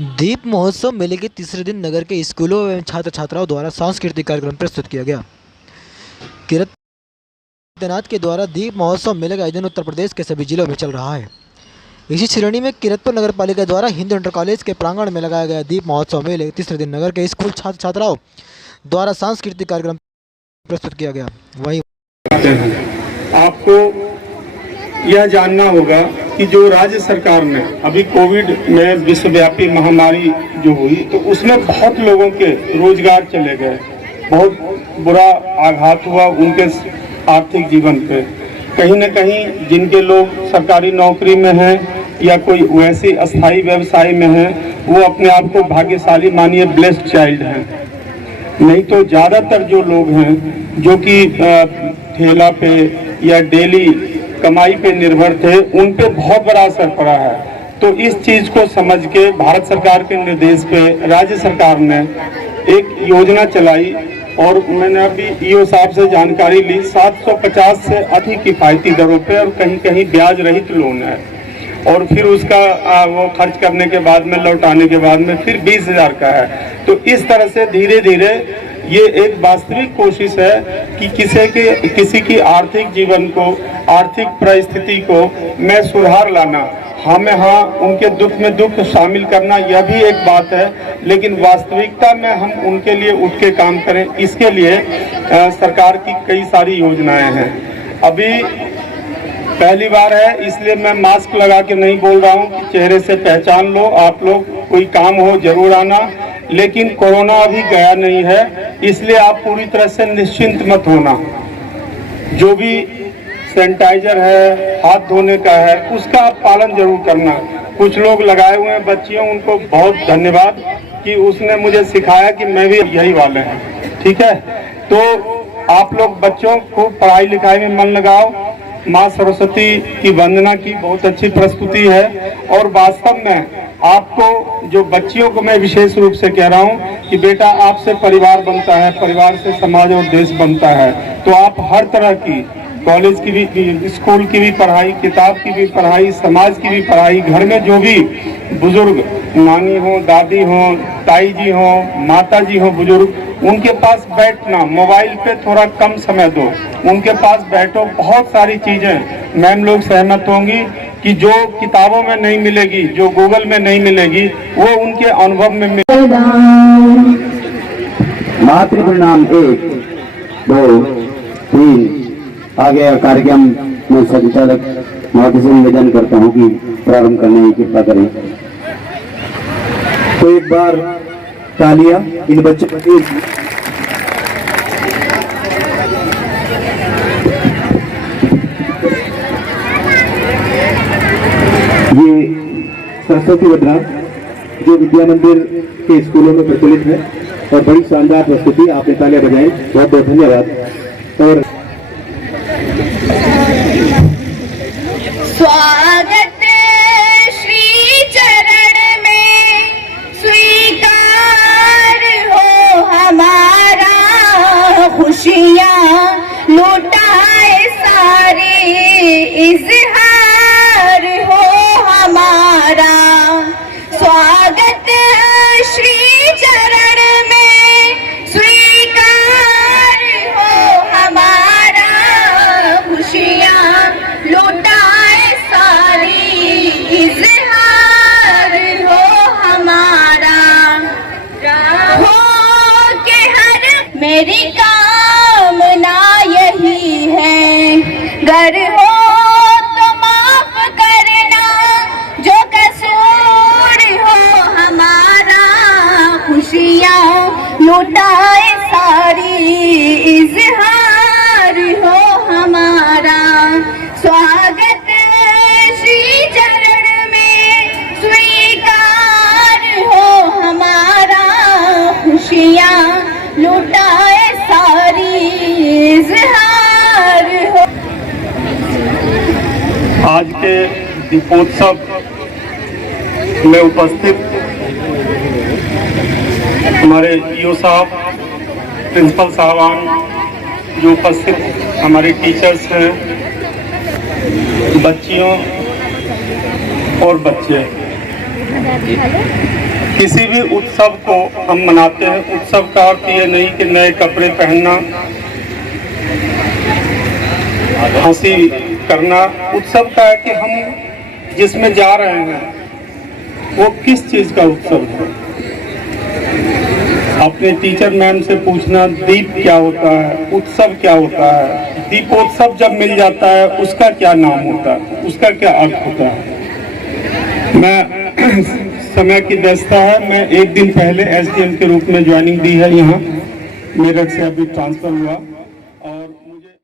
दीप महोत्सव मेले के तीसरे दिन नगर के स्कूलों एवं छात्र छात्राओं द्वारा सांस्कृतिक कार्यक्रम प्रस्तुत किया गया। किरतनाथ के द्वारा दीप महोत्सव मेले का आयोजन उत्तर प्रदेश के सभी जिलों में चल रहा है। इसी श्रेणी में किरतपुर नगर पालिका द्वारा हिंदू इंटर कॉलेज के प्रांगण में लगाया गया दीप महोत्सव मेले के तीसरे दिन नगर के स्कूल छात्र छात्राओं द्वारा सांस्कृतिक कार्यक्रम प्रस्तुत किया गया। वहीं आपको यह जानना होगा कि जो राज्य सरकार ने अभी कोविड में विश्वव्यापी महामारी जो हुई तो उसमें बहुत लोगों के रोजगार चले गए, बहुत बुरा आघात हुआ उनके आर्थिक जीवन पे। कहीं न कहीं जिनके लोग सरकारी नौकरी में हैं या कोई वैसे अस्थायी व्यवसाय में हैं, वो अपने आप को भाग्यशाली मानिए, ब्लेस्ड चाइल्ड हैं। नहीं तो ज़्यादातर जो लोग हैं जो कि ठेला पे या डेली कमाई पे निर्भर थे, उन पे बहुत बड़ा असर पड़ा है। तो इस चीज को समझ के भारत सरकार के निर्देश पे राज्य सरकार ने एक योजना चलाई और मैंने अभी ईओ साहब से जानकारी ली। 750 से अधिक किफायती दरों पे और कहीं कहीं ब्याज रहित लोन है और फिर उसका वो खर्च करने के बाद में, लौटाने के बाद में फिर 20,000 का है। तो इस तरह से धीरे धीरे ये एक वास्तविक कोशिश है कि किसी की आर्थिक जीवन को, आर्थिक परिस्थिति को में सुधार लाना। हमें उनके दुख में दुख शामिल करना, यह भी एक बात है, लेकिन वास्तविकता में हम उनके लिए उठ के काम करें, इसके लिए सरकार की कई सारी योजनाएं हैं। अभी पहली बार है इसलिए मैं मास्क लगा के नहीं बोल रहा हूं कि चेहरे से पहचान लो, आप लोग कोई काम हो जरूर आना, लेकिन कोरोना अभी गया नहीं है, इसलिए आप पूरी तरह से निश्चिंत मत होना। जो भी सैनिटाइजर है, हाथ धोने का है, उसका आप पालन जरूर करना। कुछ लोग लगाए हुए हैं बच्चियों, उनको बहुत धन्यवाद कि उसने मुझे सिखाया कि मैं भी यही वाले हैं। ठीक है, तो आप लोग बच्चों को पढ़ाई लिखाई में मन लगाओ। माँ सरस्वती की वंदना की बहुत अच्छी प्रस्तुति है और वास्तव में आपको, जो बच्चियों को मैं विशेष रूप से कह रहा हूँ कि बेटा आपसे परिवार बनता है, परिवार से समाज और देश बनता है। तो आप हर तरह की, कॉलेज की भी, स्कूल की भी पढ़ाई, किताब की भी पढ़ाई, समाज की भी पढ़ाई, घर में जो भी बुजुर्ग नानी हो, दादी हो, ताई जी हो, माता जी हो, बुजुर्ग, उनके पास बैठना, मोबाइल पे थोड़ा कम समय दो, उनके पास बैठो। बहुत सारी चीजें मैम लोग सहमत होंगी कि जो किताबों में नहीं मिलेगी, जो गूगल में नहीं मिलेगी, वो उनके अनुभव में मिलेगी। मातृ प्रणाम 1 2 3। आगे कार्यक्रम में संचालक महोदय से निवेदन करता हूँ कि प्रारंभ करने की कृपा करें। तो एक बार तालियां इन बच्चों के लिए। ये सरस्वती वंदना जो विद्या मंदिर के स्कूलों में प्रचलित है और बड़ी शानदार प्रस्तुति, आपने तालियां बजाई, बहुत बहुत धन्यवाद। और स्वागत श्री चरण में स्वीकार हो हमारा, खुशियाँ लुटाए सारे इज़हार हो हमारा। स्वागत श्री चरण में स्वीकार हो हमारा, खुशियाँ लुटाए सारी इज़हार हो हमारा। हो के हर मेरी कामना यही है, गर हो तो माफ करना जो कसूर हो हमारा, खुशियाँ लुटाए सारी इज़हार हो हमारा। स्वागत श्री चरण में स्वीकार हो हमारा, खुशियाँ लुटाए सारी इज़हार हो। आज के दीपोत्सव में उपस्थित हमारे ईओ साहब, प्रिंसिपल साहबान, जो उपस्थित हमारे टीचर्स हैं, बच्चियों और बच्चे, किसी भी उत्सव को हम मनाते हैं, उत्सव का अर्थ ये नहीं कि नए कपड़े पहनना, हंसी करना। उत्सव का है कि हम जिसमें जा रहे हैं वो किस चीज का उत्सव है। अपने टीचर मैम से पूछना दीप क्या होता है, उत्सव क्या होता है, दीपोत्सव जब मिल जाता है उसका क्या नाम होता है, उसका क्या अर्थ होता है। मैं समय की व्यस्तता है, मैं एक दिन पहले एसडीएम के रूप में ज्वाइनिंग दी है, यहाँ मेरठ से अभी ट्रांसफर हुआ।